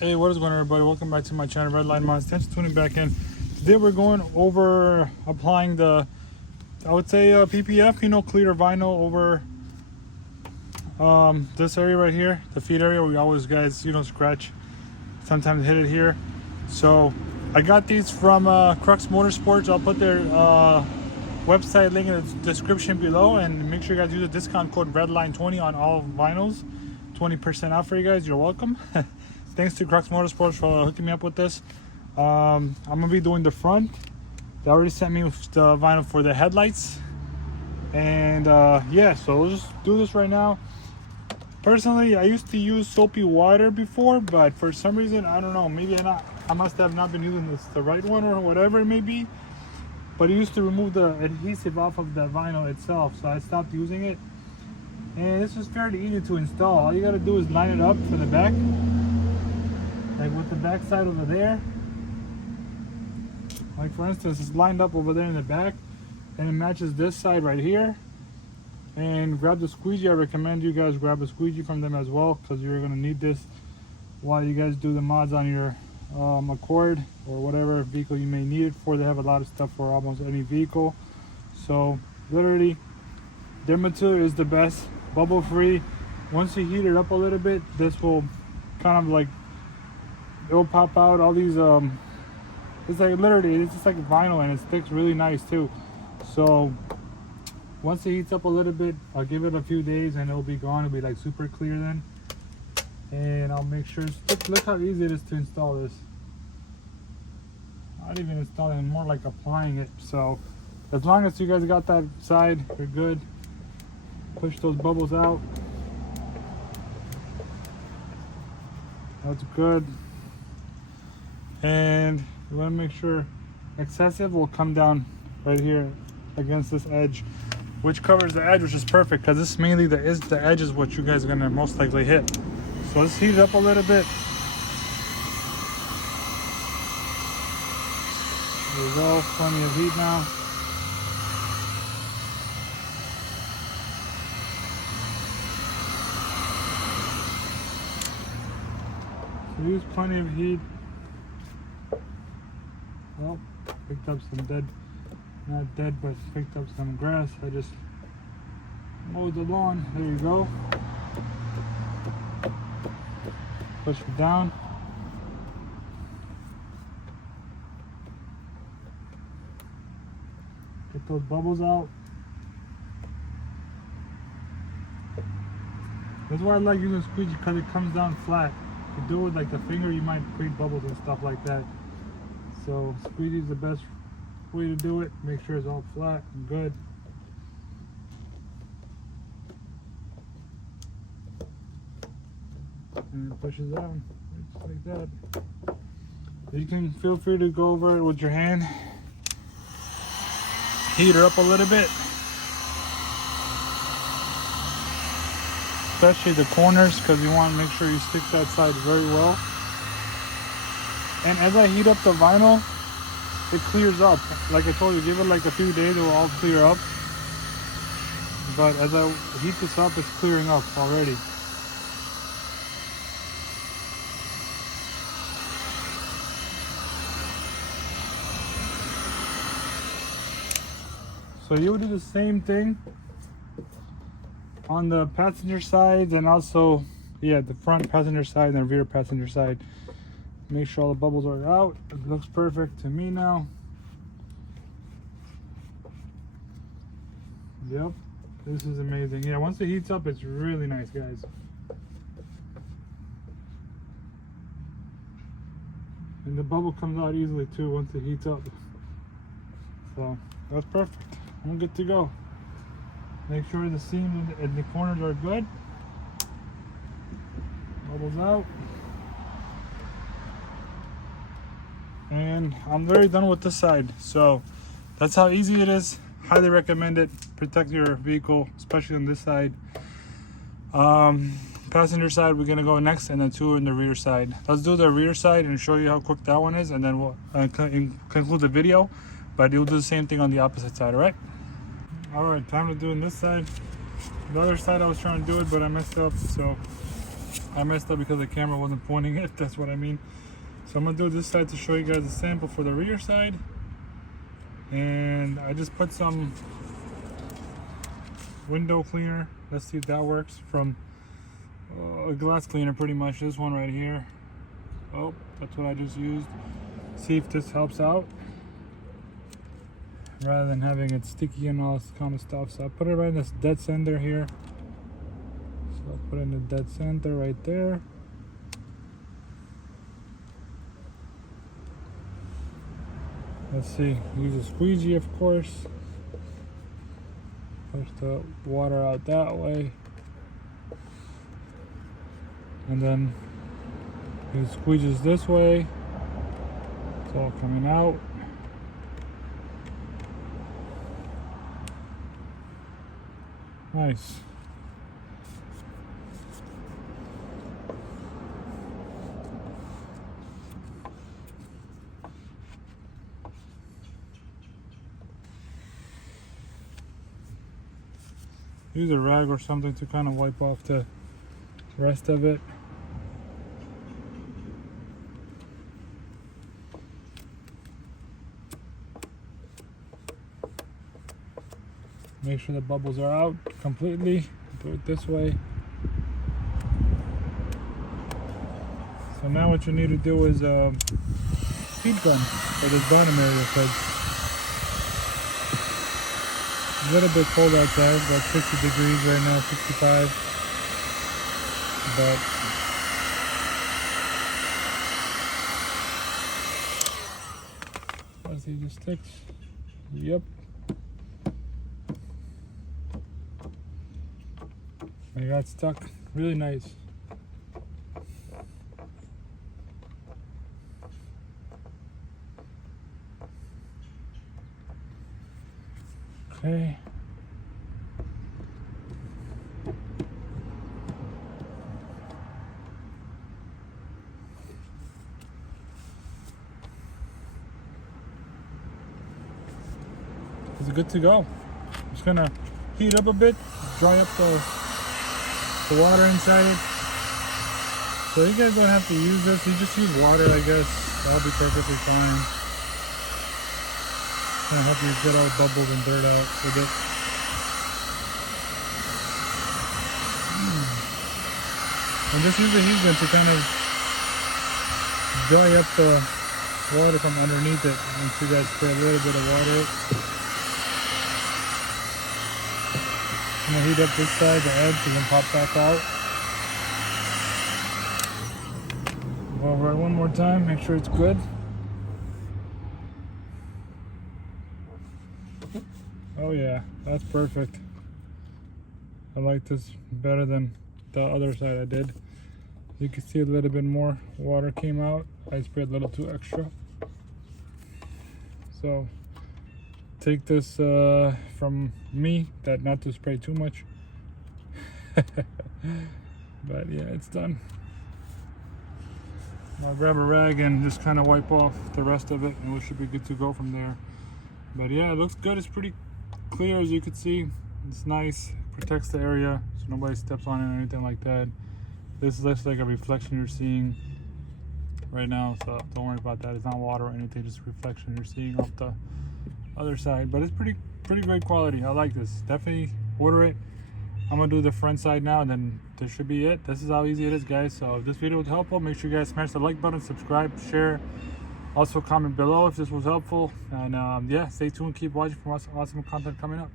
Hey, what is going on, everybody? Welcome back to my channel, Redline Mods. Thanks for tuning back in. Today we're going over applying the, I would say, PPF, clear vinyl over this area right here, the feet area. We always, guys, scratch, sometimes hit it here. So I got these from Crux Motorsports. I'll put their website link in the description below, and make sure you guys use the discount code Redline20 on all vinyls. 20% off for you guys. You're welcome. Thanks to Crux Motorsports for hooking me up with this. I'm gonna be doing the front. They already sent me the vinyl for the headlights, and yeah, so we'll just do this right now. Personally, I used to use soapy water before, but for some reason, I don't know, maybe I must have not been using this the right one or whatever it may be, but it used to remove the adhesive off of the vinyl itself, so I stopped using it. And this is fairly easy to install. All you gotta do is line it up for the back, like with the back side over there. Like for instance, it's lined up over there in the back, and it matches this side right here. And grab the squeegee. I recommend you guys grab a squeegee from them as well, because you're gonna need this while you guys do the mods on your Accord or whatever vehicle you may need it for. They have a lot of stuff for almost any vehicle. So literally, their material is the best, bubble free. Once you heat it up a little bit, this will kind of like, it'll pop out all these it's like literally, it's just like vinyl, and it sticks really nice too. So once it heats up a little bit, I'll give it a few days and it'll be gone. It'll be like super clear then. And I'll make sure, look how easy it is to install this. Not even installing it, more like applying it. So as long as you guys got that side, you're good. Push those bubbles out. That's good. And you want to make sure excessive will come down right here against this edge, which covers the edge, which is perfect, because this mainly the edge is what you guys are gonna most likely hit. So let's heat it up a little bit. There we go, plenty of heat now. So use plenty of heat. Well, picked up some not dead, but picked up some grass. I just mowed the lawn. There you go. Push it down. Get those bubbles out. That's why I like using squeegee, because it comes down flat. If you do it with like the finger, you might create bubbles and stuff like that. So squeegee is the best way to do it. Make sure it's all flat and good. And it pushes down just like that. You can feel free to go over it with your hand. Heat her up a little bit. Especially the corners, because you want to make sure you stick that side very well. And as I heat up the vinyl, it clears up. Like I told you, give it like a few days, it will all clear up. But as I heat this up, it's clearing up already. So you would do the same thing on the passenger side, and also, yeah, the front passenger side and the rear passenger side. Make sure all the bubbles are out. It looks perfect to me now. Yep, this is amazing. Yeah, once it heats up, it's really nice, guys. And the bubble comes out easily too once it heats up. So that's perfect. I'm good to go. Make sure the seams and the corners are good. Bubbles out. And I'm very done with this side. So that's how easy it is. Highly recommend it. Protect your vehicle, especially on this side. Passenger side, we're gonna go next, and then two in the rear side. Let's do the rear side and show you how quick that one is, and then we'll conclude the video. But you'll do the same thing on the opposite side, all right? All right, time to do on this side. The other side I was trying to do it, but I messed up, so I messed up because the camera wasn't pointing it. That's what I mean. So I'm gonna do this side to show you guys a sample for the rear side. And I just put some window cleaner. Let's see if that works. From a glass cleaner, pretty much. This one right here. Oh, that's what I just used. See if this helps out, rather than having it sticky and all this kind of stuff. So I put it right in this dead center here. So I'll put it in the dead center right there. Let's see, use a squeegee, of course. Push the water out that way. And then use squeegees this way. It's all coming out. Nice. Use a rag or something to kind of wipe off the rest of it. Make sure the bubbles are out completely. Do it this way. So now what you need to do is heat gun for this bottom area, because it's a little bit cold outside, about 60 degrees right now, 65. But let's see, it just sticks. Yep. I got stuck. Really nice. Okay. It's good to go. Just gonna heat up a bit, dry up the water inside it. So you guys don't have to use this. You just use water, I guess. That'll be perfectly fine. Gonna help you get all bubbles and dirt out with it. And just use the heat gun to kind of dry up the water from underneath it. Once you guys spray a little bit of water. I'm gonna heat up this side, the edge, and then pop back out. Go over it one more time, make sure it's good. Oh yeah, that's perfect. I like this better than the other side I did. You can see a little bit more water came out. I sprayed a little too extra. So take this from me, that not to spray too much. But yeah, it's done. I'll grab a rag and just kind of wipe off the rest of it, and we should be good to go from there. But yeah, it looks good. It's pretty clear, as you can see. It's nice, protects the area so nobody steps on it or anything like that. This looks like a reflection you're seeing right now, so don't worry about that. It's not water or anything, just reflection you're seeing off the other side. But it's pretty great quality. I like this. Definitely order it. I'm gonna do the front side now, and then this should be it. This is how easy it is, guys. So if this video was helpful, make sure you guys smash the like button, subscribe, share. Also comment below if this was helpful, and yeah, stay tuned, keep watching for awesome content coming up.